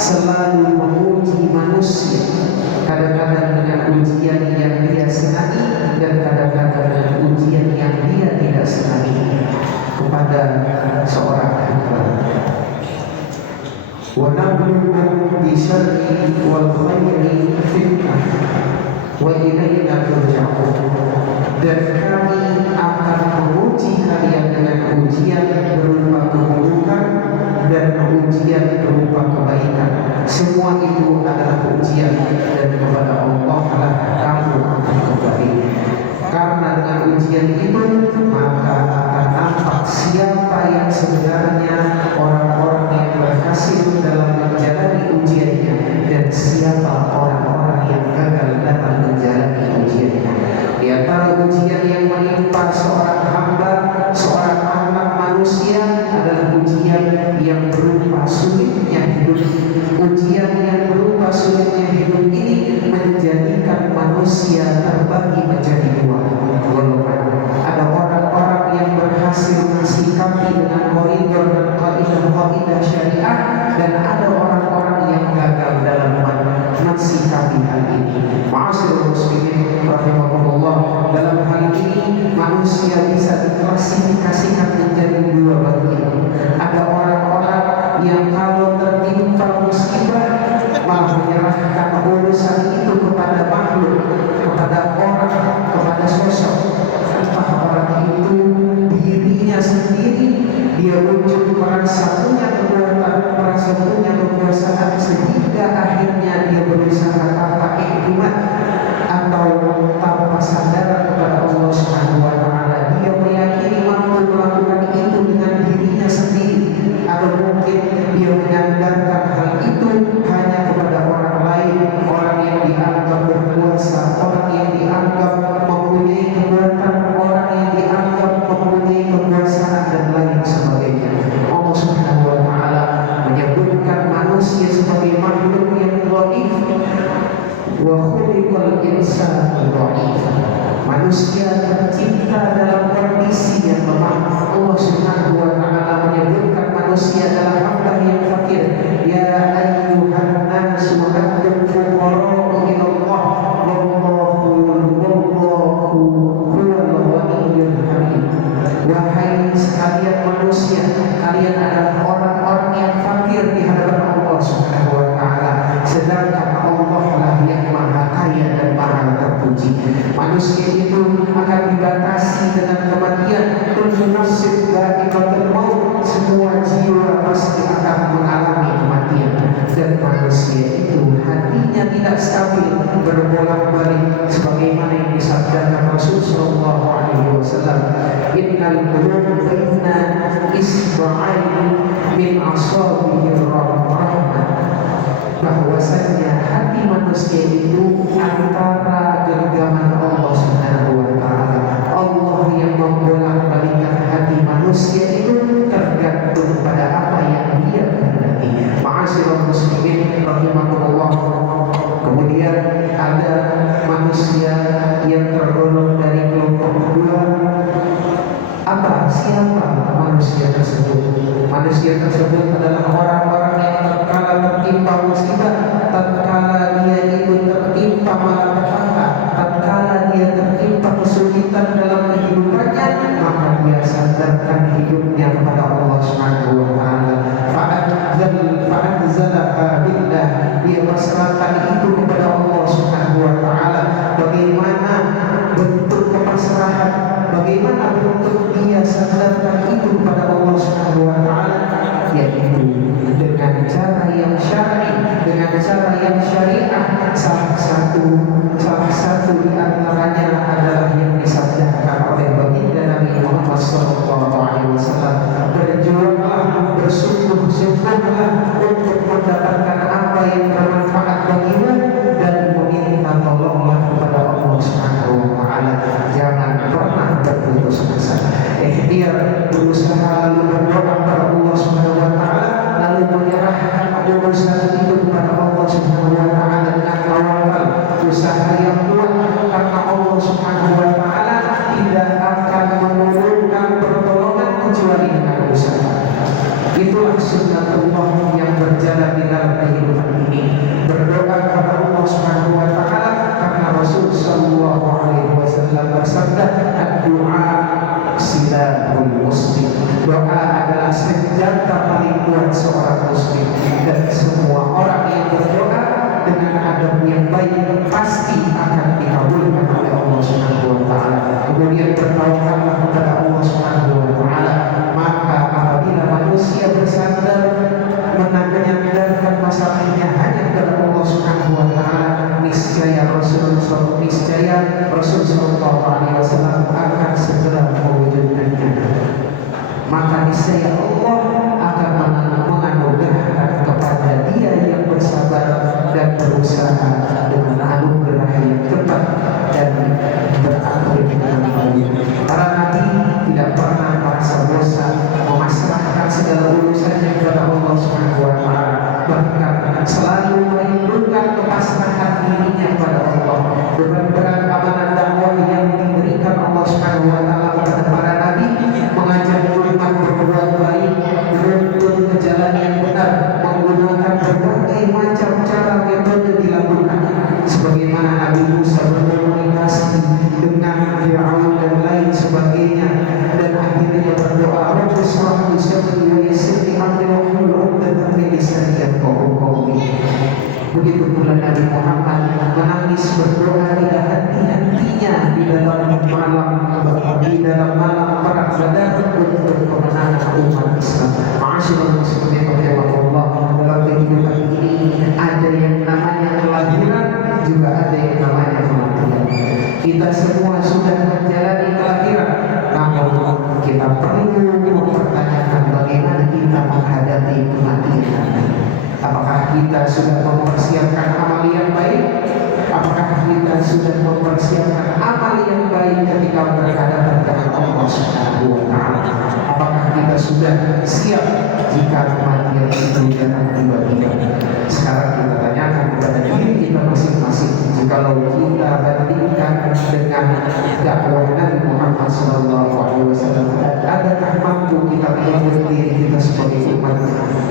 selalu menguji manusia, kadang-kadang dengan ujian yang dia senangi dan kadang-kadang dengan ujian yang dia tidak senangi kepada seorang hamba. Wa nabluukum bisyarri wal khairi fitnah wa ilaina turja'un. Dan kami akan menguji kalian dengan ujian berupa keburukan dan ujian berupa kebaikan. Semua itu adalah ujian, dan kepada Allah lah kamu akan kembali. Karena dengan ujian itu maka akan nampak siapa yang sebenarnya orang-orang yang berhasil dalam menjalani ujiannya, dan siapa orang-orang yang gagal dalam menjalani ujiannya. Di antara ujian yang menimpa seorang hamba, seorang anak manusia adalah ujian yang berupa sulitnya hidup. Ujian yang berupa sulitnya hidup ini menjadikan manusia terbagi menjadi dua golongan. Ada orang-orang yang berhasil mensikapi dengan koridor dan kaidah-kaidah syariah, dan ada orang-orang yang gagal dalam mensikapi hal ini. Ma'asyiral muslimin rahimakumullah, dalam hal ini manusia bisa diklasifikasikan menjadi dua bagian. Ada orang-orang yang kalau tertimpa musibah malah menyerahkan urusan itu kepada makhluk, kepada orang, kepada sosok. Entah orang itu dirinya sendiri, dia wujud merasa punya kekuatan, merasa punya kekuasaan, sehingga akhirnya dia berusaha tanpa iktimat atau tanpa sadar kepada Allah Subhanahu wa taala. Dia meyakini mampu melakukan itu dengan dirinya sendiri, atau mungkin dia menyandarkan hal itu hanya kepada orang lain, orang yang dianggap berkuasa, orang yang dianggap mempunyai kekuatan, orang yang dianggap mempunyai kekuasaan dan lain sebagainya. Allah Subhanahu wa taala menyebutkan manusia sebagai makhluk yang dhaif. Wa khuliqal insanu dhaif. Manusia tercipta dalam kondisi yang lemah. Allah Subhanahu wa taala menyebutkan manusia adalah hamba yang fakir. Ya ayyuhan nasu antum fuqara'u ila Allah wallahu huwal ghaniyyul hamid. Wahai sekalian manusia, kalian adalah orang-orang yang fakir di hadapan Allah Subhanahu wa taala, sedangkan Allah lah yang maha kaya dan maha terpuji. Manusia itu akan dibatasi dengan kematian. Kullu nafsin dha'iqatul maut, semua jiwa pasti akan mengalami kematian. Dan manusia itu hatinya tidak stabil, berbolak-balik sebagaimana yang disabdakan Rasul sallallahu alaihi wasallam, innal quluba baina isba'aini min asabi'ir rahman. Bahwasanya hati manusia itu antara genggaman Allah Subhanahu wa taala. Allah yang membolak-balikkan hati manusia itu tergantung pada apa yang dia kehendaki. Ma'asyiral muslimin rahimakumullah. Kemudian ada manusia yang tergolong dari kelompok kedua. Apa? Siapa manusia tersebut? Manusia tersebut adalah orang-orang yang tatkala tertimpa musibah, tatkala dia itu tertimpa malapetaka, tatkala dia tertimpa kesulitan dalam kehidupannya, maka dia sandarkan hidupnya kepada Allah Subhanahu wa taala. Fa'anzalaha billah, dia pasrahkan itu kepada Allah Subhanahu wa taala. Bagaimana bentuk kepasrahan, bagaimana bentuk dia sandarkan itu kepada Allah Subhanahu wa taala, yaitu dengan cara yang syar'i, dengan cara yang syariah. Salah satu di antaranya adalah yang disabdakan oleh baginda Nabi Muhammad sallallahu alaihi wasallam, berjuanglah, bersungguh-sungguhlah untuk mendapatkan apa yang bermanfaat bagimu, dan meminta tolonglah kepada Allah Subhanahu wa taala. Jangan pernah berputus asa. Dia berusaha lalu berdoa kepada Allah Subhanahu wa taala, lalu menyerahkan urusan itu kepada Allah Subhanahu wa taala dengan tawakal, usaha yang kuat, karena Allah Subhanahu wa taala tidak akan menurunkan pertolongan kecuali dengan usaha. Itulah sunnatullah yang berjalan di dalam kehidupan ini. Berdoa kepada Allah Subhanahu wa taala, karena Rasul adalah senjata paling kuat seorang muslim, dan semua orang yang berdoa dengan adab yang baik pasti akan dikabulkan oleh Allah Subhanahu wa taala. Kemudian bertawakallah kepada Allah Subhanahu wa taala. Maka apabila manusia bersandar menyandarkan masalahnya hanya kepada Allah Subhanahu wa taala, niscaya Rasul sallallahu alaihi wasallam akan segera mewujudkannya. Maka niscaya Allah akan menganugerahkan kepada dia yang bersabar dan berusaha dengan anugerah yang tepat dan berakhir dengan baik. Para nabi tidak pernah merasa bosan memasrahkan segala urusannya kepada Allah Subhanahu wa taala, bahkan selalu merindukan kepasrahan dirinya kepada Allah. Beban-beban amanah dakwah yang diberikan Allah Subhanahu wa taala kepada para nabi, mengajak umat berbuat baik, menuntun ke jalan yang benar, menggunakan berbagai macam cara metode dilakukan, sebagaimana Nabi Musa berkomunikasi dengan Fir'aun dan lain sebagainya, dan akhirnya berdoa, Rabbi shrah li sadri wa yassir li amri wahlul 'uqdatam min lisani yafqahu qawli. Begitu pula Nabi Muhammad menangis berdoa tidak henti-hentinya di dalam malam perang Badar untuk kemenangan umat Islam. Ma'asyiral muslimin rahimakumullah, dalam kehidupan ini ada yang namanya kelahiran, juga ada yang namanya kematian. Kita semua sudah menjalani kelahiran, namun kita perlu mempertanyakan bagaimana kita menghadapi kematian. Apakah kita sudah mempersiapkan amal yang baik? Apakah kita sudah mempersiapkan amal yang baik ketika berhadapan dengan Allah Subhanahu wa taala? Apakah kita sudah siap jika kematian itu datang tiba-tiba? Sekarang kita tanyakan kepada diri kita masing-masing. Jikalau kita bandingkan dengan dakwah Nabi Muhammad SAW, adakah mampu kita mengukur diri kita sebagai umat?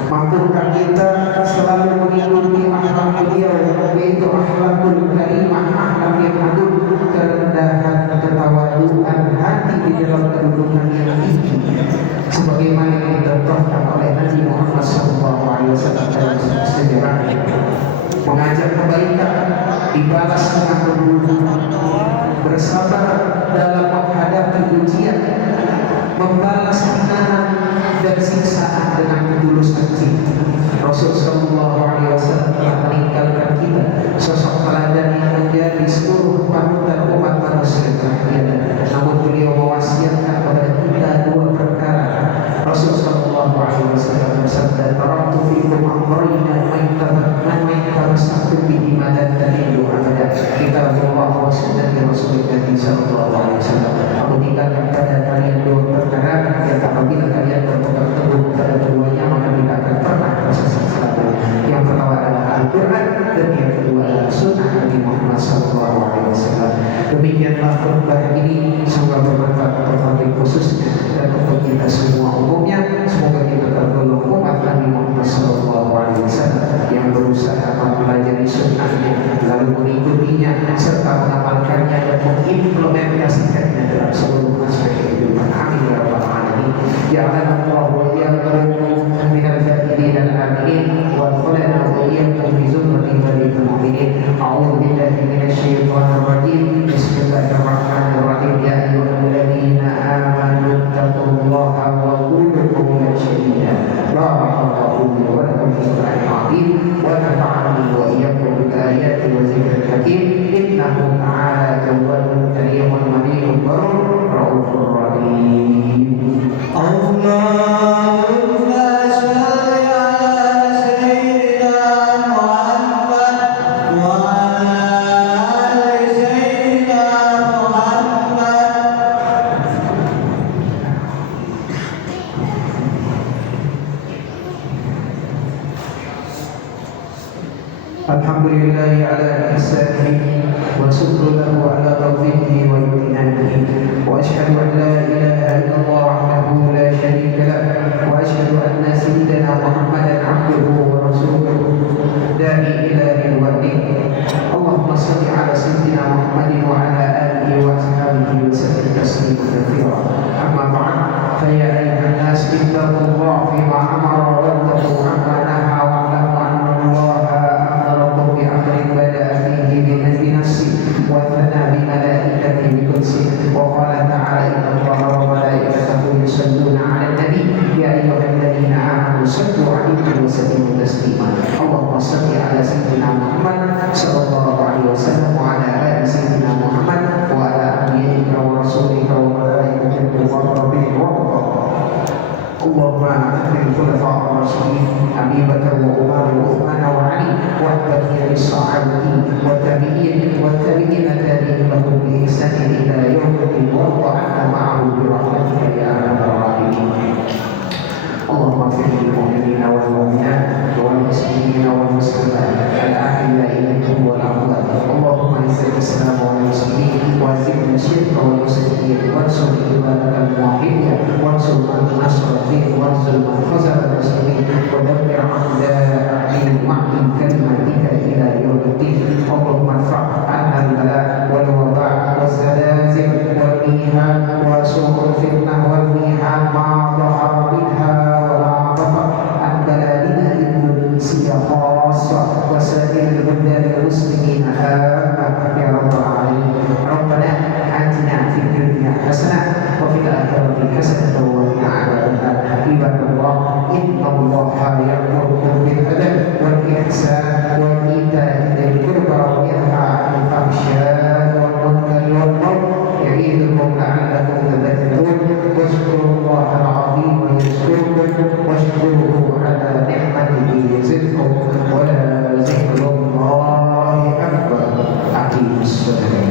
Mampukah kita selalu mengikuti akhlak beliau, yaitu akhlakul karimah, akhlak yang agung, kerendahan, ketawaduan hati di dalam kedudukan yang tinggi, sebagaimana yang dicontohkan oleh Nabi Muhammad SAW dalam sejarahnya. Mengajak kebaikan dibalas dengan keburukan, bersabar dalam menghadapi ujian, membalas hinaan dan siksaan dengan ketulusan cinta. Rasul sallallahu alaihi wasallam telah meninggalkan kita sosok teladan yang menjadi seluruh panutan umat manusia terakhir. Namun beliau mewasiatkan kepada kita dua perkara. Rasul sallallahu alaihi wasallam bersabda, "Taraktu fikum amrayna man yatamassaku bihi ma la tadillu abada." Kitabullah wa sunnati Rasulillah sallallahu alaihi wasallam. Aku tinggalkan pada kalian dua perkara yang apabila kalian berpegang teguh pada keduanya maka tidak akan pernah tersesat selama. Yang pertama adalah Al-Quran dan yang kedua adalah Sunnah Nabi Muhammad SAW. Demikianlah khutbah ini, semoga bermanfaat untuk khususnya dan untuk kita semua umumnya. Semoga kita tergolong umat Nabi Muhammad SAW yang berusaha mempelajari sunnahnya, lalu mengikutinya serta mengamalkannya dan mengimplementasikannya dalam seluruh aspek kehidupan. Amin ya rabbal alamin. Ya Allah wa iyyakum minal zakirin al-amin wa adkhilna wa iyyakum fi zumratil mu'minin. A'udzu billahi minasy syaithanir rajim. Bismillahirrahmanirrahim. Ya ayyuhalladzina amanu taqullaha wa qulu qawlan sadida. Barakallahu wa lakum fil qur'anil wa nafa'ani wa iyyakum bil ayati wa dzikril hakim. Innahu ta'ala jawwadun karimun malikun barur raufur rahim. Allahumma shalli ala sayyidina Muhammad wa ala sayyidina Muhammad wa ala alihi wa rasulika wa malaikatihi muqarrabin wa Allahumma akrim khulafa ar-rasyidin Abi Bakar wa Umar wa Uthman wa Ali wa baqiya as-sahabati wa tabi'in wa tabi'ina tabi'in lahum bi ihsanin ila yaumil wa ta'ala ma'ahu bi rahmatika ya arhamar rahimin. Allahumma ighfir lil mu'minina wal mu'minat wal muslimina wal muslimat al-ahya'i minhum wal amwat. Allahumma izzil Islam wal muslimin wa zil syirka wal musyrikin wansur ibadakal muwahhidin wansur man nasra fihi wansur man khazala al-muslimin wa dammir a'da'il ma'in